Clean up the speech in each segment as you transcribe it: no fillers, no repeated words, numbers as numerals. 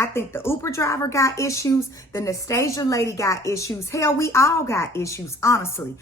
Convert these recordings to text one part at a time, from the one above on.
I think the Uber driver got issues. The Nastasia lady got issues. Hell, we all got issues, honestly.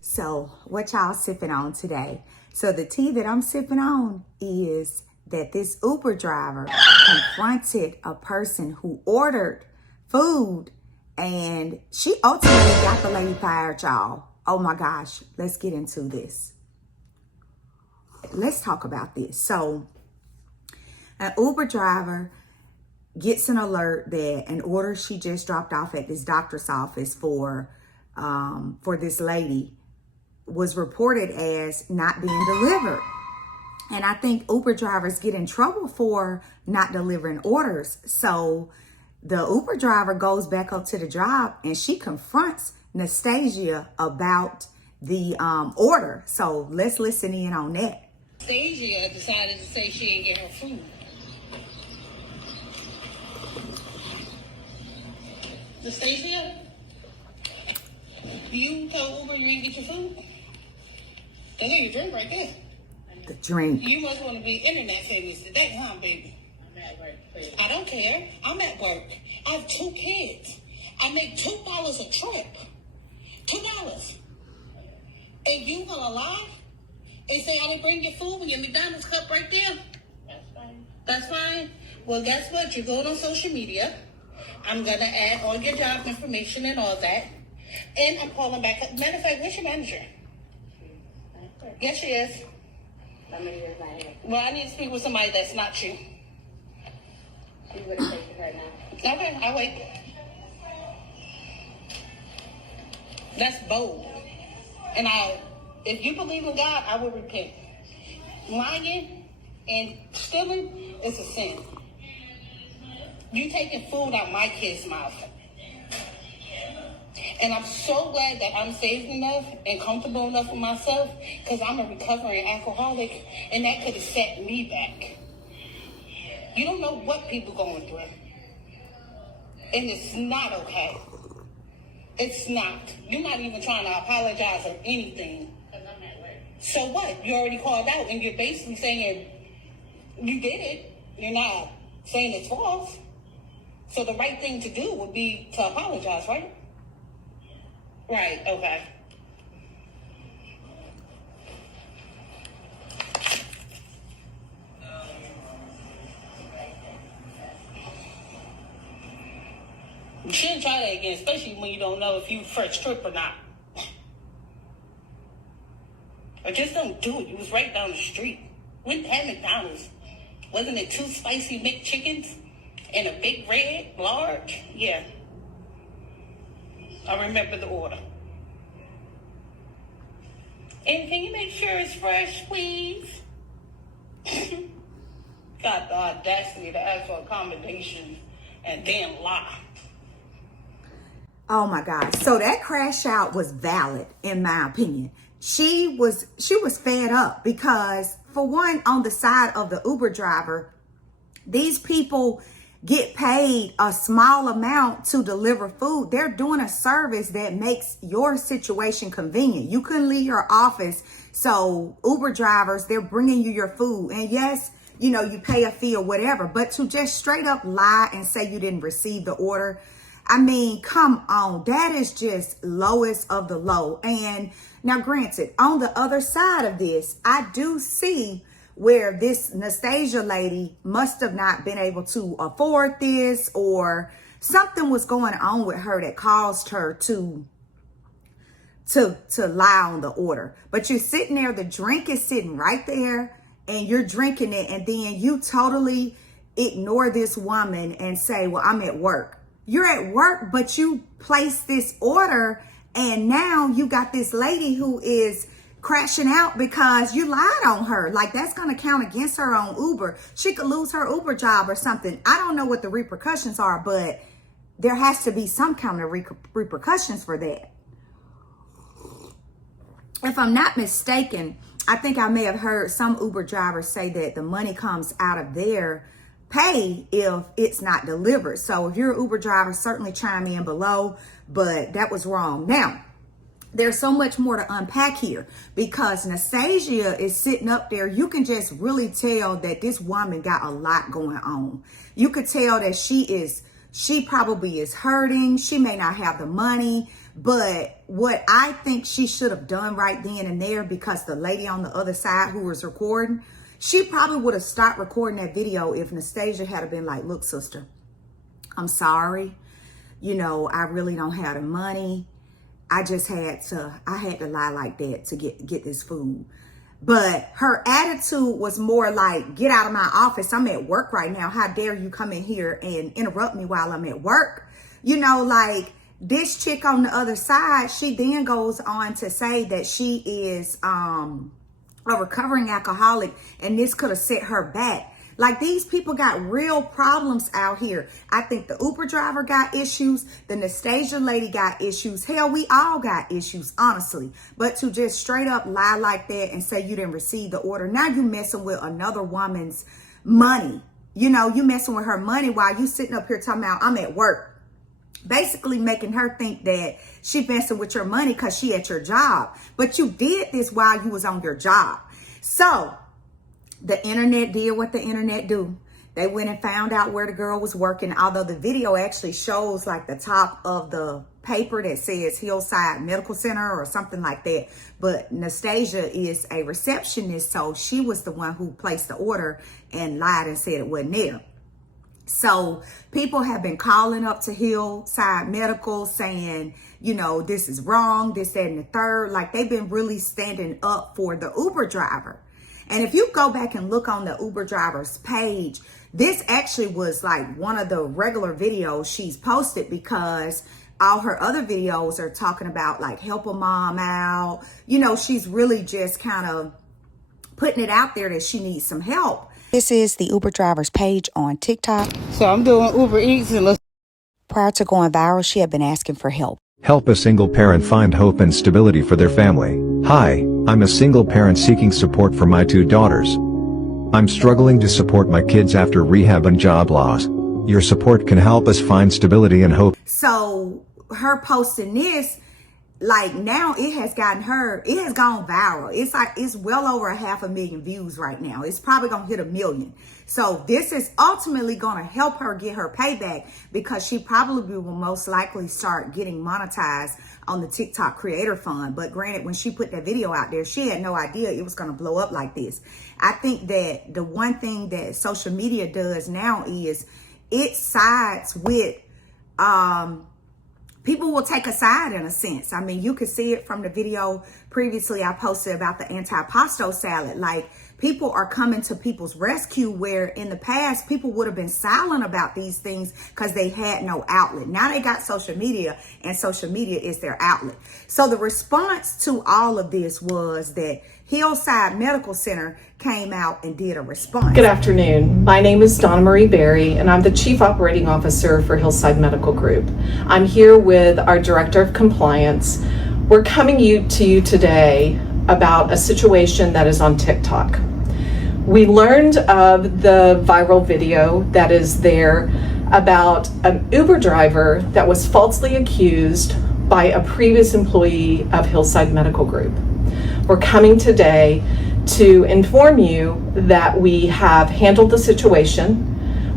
So what y'all sipping on today? So the tea that I'm sipping on is that this Uber driver confronted a person who ordered food, and she ultimately got the lady fired, y'all. Oh my gosh, let's get into this. Let's talk about this. So an Uber driver gets an alert that an order she just dropped off at this doctor's office for this lady was reported as not being delivered. And I think Uber drivers get in trouble for not delivering orders. So the Uber driver goes back up to the job and she confronts Nastasia about the order. So let's listen in on that. Nastasia decided to say she ain't get her food. Nastasia, do you tell Uber you ain't get your food? They got your drink right there. The drink. You must want to be internet famous today, huh, baby? I'm at work, please. I don't care. I'm at work. I have 2 kids. I make $2 a trip. $2. And you gonna lie and say I didn't bring your food with your McDonald's cup right there? That's fine. That's fine. Well, guess what? You're going on social media. I'm gonna add all your job information and all that. And I'm calling back. Matter of fact, where's your manager? Yes, she is. Well, I need to speak with somebody that's not you. She's going to take it right now. Okay, I'll wait. That's bold. And if you believe in God, I will repent. Lying and stealing is a sin. You taking food out my kid's mouth. And I'm so glad that I'm saved enough and comfortable enough with myself, because I'm a recovering alcoholic, and that could have set me back. You don't know what people going through. And it's not okay. It's not. You're not even trying to apologize or anything. So what? You already called out, and you're basically saying you did it. You're not saying it's false. So the right thing to do would be to apologize, right? Right, okay. You shouldn't try that again, especially when you don't know if you first trip or not. Or just don't do it. You was right down the street. We had McDonald's. Wasn't it 2 spicy McChickens and a big red, large? Yeah. I remember the order. And can you make sure it's fresh, please? Got the audacity to ask for accommodations and then lie. Oh my God. So that crash out was valid, in my opinion. She was fed up because, for one, on the side of the Uber driver, these people get paid a small amount to deliver food. They're doing a service that makes your situation convenient. You couldn't leave your office. So Uber drivers, they're bringing you your food. And yes, you know, you pay a fee or whatever, but to just straight up lie and say you didn't receive the order, I mean, come on, that is just lowest of the low. And now granted, on the other side of this, I do see where this Nastasia lady must have not been able to afford this, or something was going on with her that caused her to lie on the order. But you're sitting there, the drink is sitting right there, and you're drinking it, and then you totally ignore this woman and say, well, I'm at work. You're at work, but you placed this order, and now you got this lady who is crashing out because you lied on her. Like, that's going to count against her on Uber. She could lose her Uber job or something. I don't know what the repercussions are, but there has to be some kind of repercussions for that. If I'm not mistaken, I think I may have heard some Uber drivers say that the money comes out of their pay if it's not delivered. So if you're an Uber driver, certainly chime in below, but that was wrong. Now, there's so much more to unpack here, because Nastasia is sitting up there. You can just really tell that this woman got a lot going on. You could tell that she probably is hurting. She may not have the money, but what I think she should have done right then and there, because the lady on the other side who was recording, she probably would have stopped recording that video if Nastasia had been like, look, sister, I'm sorry. You know, I really don't have the money. I had to lie like that to get this food. But her attitude was more like, get out of my office. I'm at work right now. How dare you come in here and interrupt me while I'm at work? You know, like this chick on the other side, she then goes on to say that she is a recovering alcoholic and this could have set her back. Like, these people got real problems out here. I think the Uber driver got issues. The Nastasia lady got issues. Hell, we all got issues, honestly. But to just straight up lie like that and say you didn't receive the order, now you messing with another woman's money. You know, you messing with her money while you sitting up here talking about, I'm at work. Basically making her think that she messing with your money because she at your job. But you did this while you was on your job. So the internet did what the internet do. They went and found out where the girl was working, although the video actually shows like the top of the paper that says Hillside Medical Center or something like that. But Nastasia is a receptionist, so she was the one who placed the order and lied and said it wasn't there. So people have been calling up to Hillside Medical saying, you know, this is wrong, this, that, and the third. Like, they've been really standing up for the Uber driver. And if you go back and look on the Uber driver's page, this actually was like one of the regular videos she's posted, because all her other videos are talking about like help a mom out. You know, she's really just kind of putting it out there that she needs some help. This is the Uber driver's page on TikTok. So I'm doing Uber Eats and Prior to going viral, she had been asking for help. Help a single parent find hope and stability for their family. Hi, I'm a single parent seeking support for my 2 daughters. I'm struggling to support my kids after rehab and job loss. Your support can help us find stability and hope. So her posting this, like, now it has gone viral. It's like, it's well over 500,000 views right now. It's probably gonna hit 1 million. So this is ultimately gonna help her get her payback, because she probably will most likely start getting monetized on the TikTok creator fund. But granted, when she put that video out there, she had no idea it was gonna blow up like this. I think that the one thing that social media does now is it sides with, people will take a side in a sense. I mean, you could see it from the video previously I posted about the antipasto salad. Like, people are coming to people's rescue, where in the past people would have been silent about these things because they had no outlet. Now they got social media, and social media is their outlet. So the response to all of this was that Hillside Medical Center came out and did a response. Good afternoon. My name is Donna Marie Berry, and I'm the Chief Operating Officer for Hillside Medical Group. I'm here with our Director of Compliance. We're coming to you today about a situation that is on TikTok. We learned of the viral video that is there about an Uber driver that was falsely accused by a previous employee of Hillside Medical Group. We're coming today to inform you that we have handled the situation.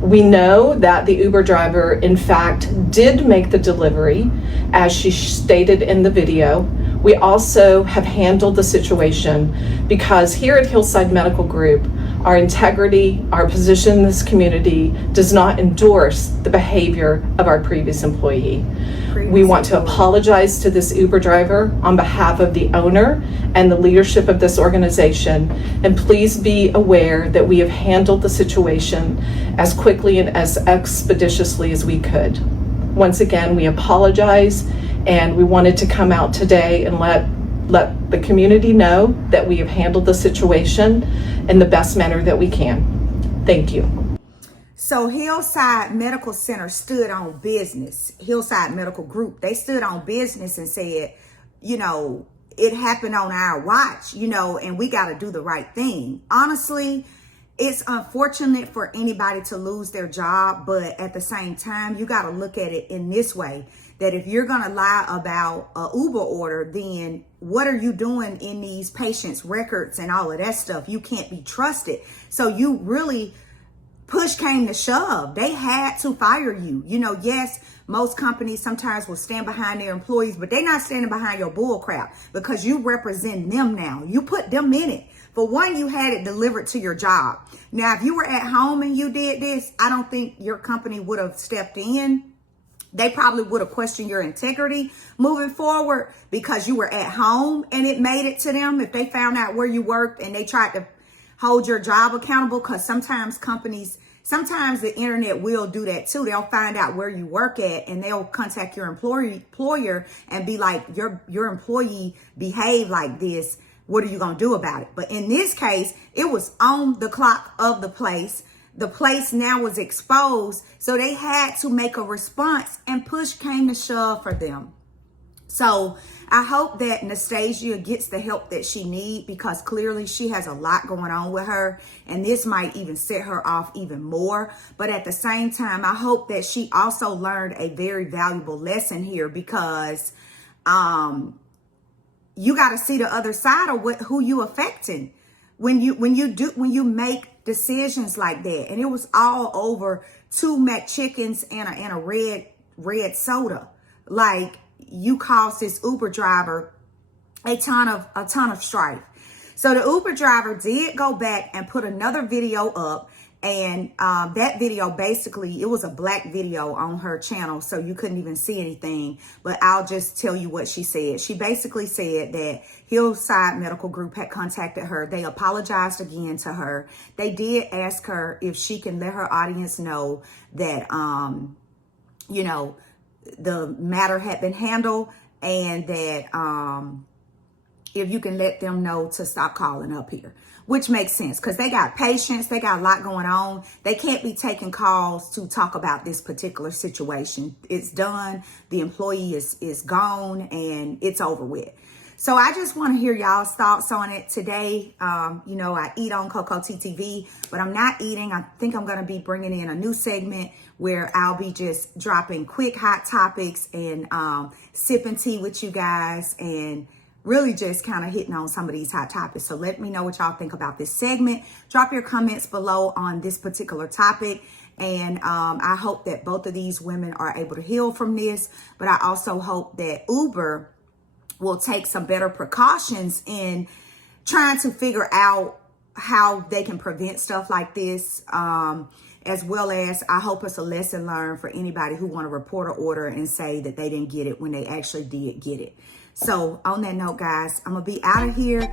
We know that the Uber driver, in fact, did make the delivery, as she stated in the video. We also have handled the situation because here at Hillside Medical Group, our integrity, our position in this community does not endorse the behavior of our previous employee. We want to apologize to this Uber driver on behalf of the owner and the leadership of this organization. And please be aware that we have handled the situation as quickly and as expeditiously as we could. Once again, we apologize, and we wanted to come out today and let the community know that we have handled the situation in the best manner that we can. Thank you. So Hillside Medical Center stood on business. Hillside Medical Group, they stood on business and said, you know, it happened on our watch, you know, and we got to do the right thing. Honestly, it's unfortunate for anybody to lose their job, but at the same time, you got to look at it in this way. that if you're going to lie about a Uber order, then what are you doing in these patients' records and all of that stuff? You can't be trusted. So you really, push came to shove. They had to fire you. You know, yes, most companies sometimes will stand behind their employees, but they're not standing behind your bull crap because you represent them now. You put them in it. For one, you had it delivered to your job. Now, if you were at home and you did this, I don't think your company would have stepped in. They probably would have questioned your integrity moving forward because you were at home and it made it to them. If they found out where you worked and they tried to hold your job accountable, because sometimes the internet will do that too. They'll find out where you work at and they'll contact your employer and be like, your employee behaved like this. What are you going to do about it? But in this case, it was on the clock of the place. The place now was exposed. So they had to make a response and push came to shove for them. So I hope that Nastasia gets the help that she needs, because clearly she has a lot going on with her. And this might even set her off even more. But at the same time, I hope that she also learned a very valuable lesson here, because you got to see the other side of who you affecting when you make decisions like that. And it was all over 2 McChickens and a red soda. Like, you caused this Uber driver a ton of strife. So the Uber driver did go back and put another video up. And that video, basically, it was a black video on her channel, so you couldn't even see anything. But I'll just tell you what she said. She basically said that Hillside Medical Group had contacted her. They apologized again to her. They did ask her if she can let her audience know that, you know, the matter had been handled, and that if you can let them know to stop calling up here, which makes sense because they got patients, they got a lot going on. They can't be taking calls to talk about this particular situation. It's done. The employee is gone and it's over with. So I just want to hear y'all's thoughts on it today. You know, I eat on Coco TTV, but I'm not eating. I think I'm going to be bringing in a new segment where I'll be just dropping quick hot topics and sipping tea with you guys and really just kind of hitting on some of these hot topics. So let me know what y'all think about this segment. Drop your comments below on this particular topic. And I hope that both of these women are able to heal from this. But I also hope that Uber will take some better precautions in trying to figure out how they can prevent stuff like this. As well as I hope it's a lesson learned for anybody who want to report an order and say that they didn't get it when they actually did get it. So on that note, guys, I'm going to be out of here.